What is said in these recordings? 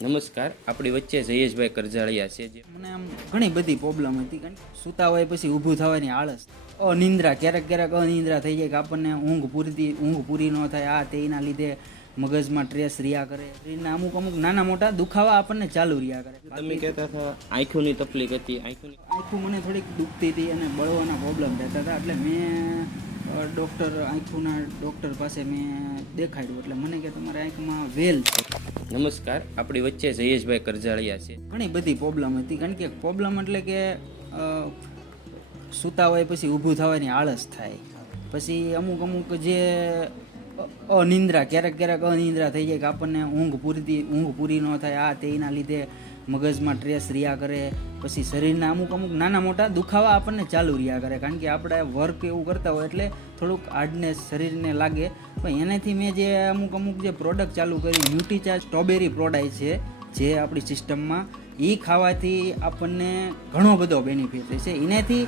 નમસ્કાર, આપણી વચ્ચે જયેશભાઈ કરજાળિયા છે જે મને આમ ઘણી બધી પ્રોબ્લેમ હતી કારણ કે સૂતા હોય પછી ઊભું થવાની આળસ, અનિંદ્રા, ક્યારેક અનિંદ્રા થઈ જાય કે આપણને ઊંઘ પૂરી ન થાય, આ તેના લીધે મગજમાં સ્ટ્રેસ રહ્યા કરે, શરીરના અમુક નાના મોટા દુખાવા આપણને ચાલુ રહ્યા કરે. તમે કહેતા હતા આંખોની તકલીફ હતી. આંખું મને થોડીક દુખતી હતી અને બળવાના પ્રોબ્લેમ રહેતા હતા, એટલે મેં આંખોના ડૉક્ટર પાસે મેં દેખાડ્યું. એટલે મને કે તમારી આંખમાં વેલ છે. નમસ્કાર, આપણી વચ્ચે જયેશભાઈ કરજાળિયા છે. ઘણી બધી પ્રોબ્લેમ હતી કારણ કે પ્રોબ્લેમ એટલે કે સૂતા હોય પછી ઊભું થવાની આળસ થાય, પછી અમુક જે અનિંદ્રા, ક્યારેક અનિંદ્રા થઈ જાય કે આપણને ઊંઘ પૂરી ન થાય, આ તેના લીધે મગજમાં સ્ટ્રેસ રહ્યા કરે, પછી શરીરના અમુક નાના મોટા દુખાવા આપણને ચાલુ રહ્યા કરે કારણ કે આપણે વર્ક એવું કરતા હોય એટલે થોડુંક હાર્ડનેસ શરીરને લાગે. પણ એનાથી મેં જે અમુક જે પ્રોડક્ટ ચાલુ કરી, ન્યુટ્રીચાર્જ સ્ટ્રોબેરી પ્રોડક્ટ છે જે આપણી સિસ્ટમમાં, એ ખાવાથી આપણને ઘણો બધો બેનિફિટ રહેશે. એનાથી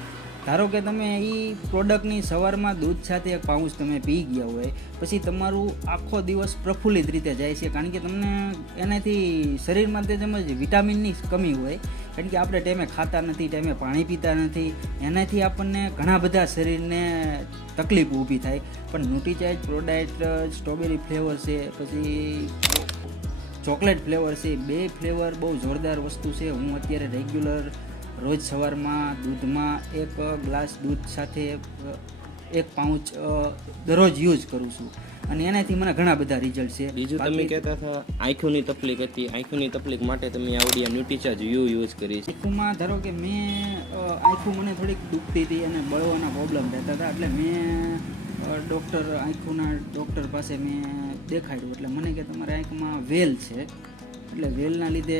ધારો કે તમે એ પ્રોડક્ટની સવારમાં દૂધ સાથે એક પાઉચ તમે પી ગયા હોય, પછી તમારું આખો દિવસ પ્રફુલ્લિત રીતે જાય છે કારણ કે તમને એનાથી શરીરમાં તે તેમજ વિટામિનની કમી હોય કારણ કે આપણે ટાઈમે ખાતા નથી, ટાઈમે પાણી પીતા નથી, એનાથી આપણને ઘણા બધા શરીરને તકલીફ ઊભી થાય. પણ ન્યુટ્રીચાર્જ પ્રોડક્ટ સ્ટ્રોબેરી ફ્લેવર છે, પછી ચોકલેટ ફ્લેવર છે, બે ફ્લેવર બહુ જોરદાર વસ્તુ છે. હું અત્યારે રેગ્યુલર રોજ સવારમાં દૂધમાં એક ગ્લાસ દૂધ સાથે એક પાઉચ દરરોજ યુઝ કરું છું અને એનાથી મને ઘણા બધા રિઝલ્ટ છે. બીજું તમે કહેતા હતા આંખોની તકલીફ હતી. આંખોની તકલીફ માટે તમે આવડી ન્યુટ્રીચાર્જ યુઝ કરી છે. આંખોમાં ધારો કે આંખું મને થોડીક દુખતી હતી અને બળવાના પ્રોબ્લેમ રહેતા હતા, એટલે મેં આંખોના ડૉક્ટર પાસે મેં દેખાડ્યું. એટલે મને કે તમારી આંખમાં વેલ છે. એટલે વેલના લીધે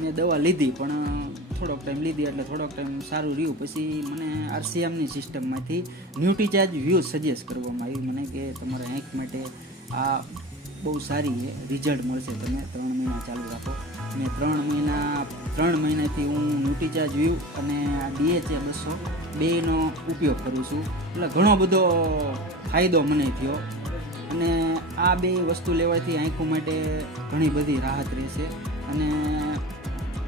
મેં દવા લીધી, પણ થોડોક ટાઈમ લીધી એટલે થોડોક ટાઈમ સારું રહ્યું. પછી મને આરસીએમની સિસ્ટમમાંથી ન્યુટ્રીચાર્જ વ્યૂઝ સજેસ્ટ કરવામાં આવ્યું મને કે તમારા આંખ માટે આ બહુ સારી રિઝલ્ટ મળશે, તમે 3 મહિના ચાલુ રાખો. મેં 3 મહિનાથી હું ન્યુટ્રીચાર્જ વ્યૂ અને આ DHA 200 બેનો ઉપયોગ કરું છું. એટલે ઘણો બધો ફાયદો મને થયો અને આ બે વસ્તુ લેવાથી આંખો માટે ઘણી બધી રાહત રહેશે. અને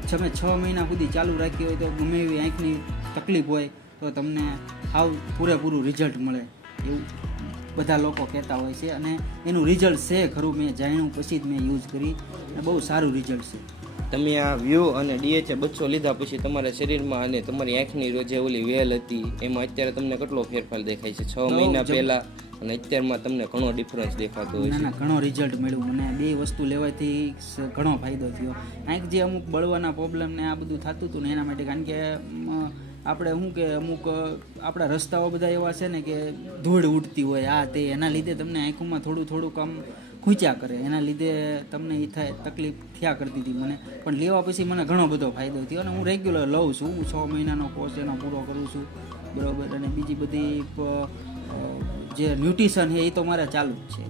તમે 6 મહિના સુધી ચાલુ રાખી હોય તો ગમે એવી આંખની તકલીફ હોય તો તમને પૂરેપૂરું રિઝલ્ટ મળે એવું બધા લોકો કહેતા હોય છે અને એનું રિઝલ્ટ છે ખરું. મેં જાણ્યું પછી જ મેં યુઝ કરી અને બહુ સારું રિઝલ્ટ છે. તમે આ વ્યૂ અને DHA 200 લીધા પછી તમારા શરીરમાં અને તમારી આંખની જે ઓલી વેલ હતી એમાં અત્યારે તમને કેટલો ફેરફાર દેખાય છે? 6 મહિના પહેલા અને અત્યારમાં તમને ઘણો ડિફરન્સ દેખાતો હોય છે? ના, ઘણો રિઝલ્ટ મળ્યું મને. બે વસ્તુ લેવાથી ઘણો ફાયદો થયો. આંખ જે અમુક બળવાના પ્રોબ્લેમ ને આ બધું થતું હતું ને એના માટે, કારણ કે આપણે શું કે આપણા રસ્તાઓ બધા એવા છે ને કે ધૂળ ઉડતી હોય, આ તે, એના લીધે તમને આંખોમાં થોડું કામ ખૂંચ્યા કરે, એના લીધે તમને એ થાય તકલીફ થયા કરતી હતી મને. પણ લેવા પછી મને ઘણો બધો ફાયદો થયો અને હું રેગ્યુલર લઉં છું. હું 6 મહિનાનો કોર્સ એનો પૂરો કરું છું, બરાબર. અને બીજી બધી જે ન્યુટ્રિશન છે એ તો મારે ચાલુ જ છે.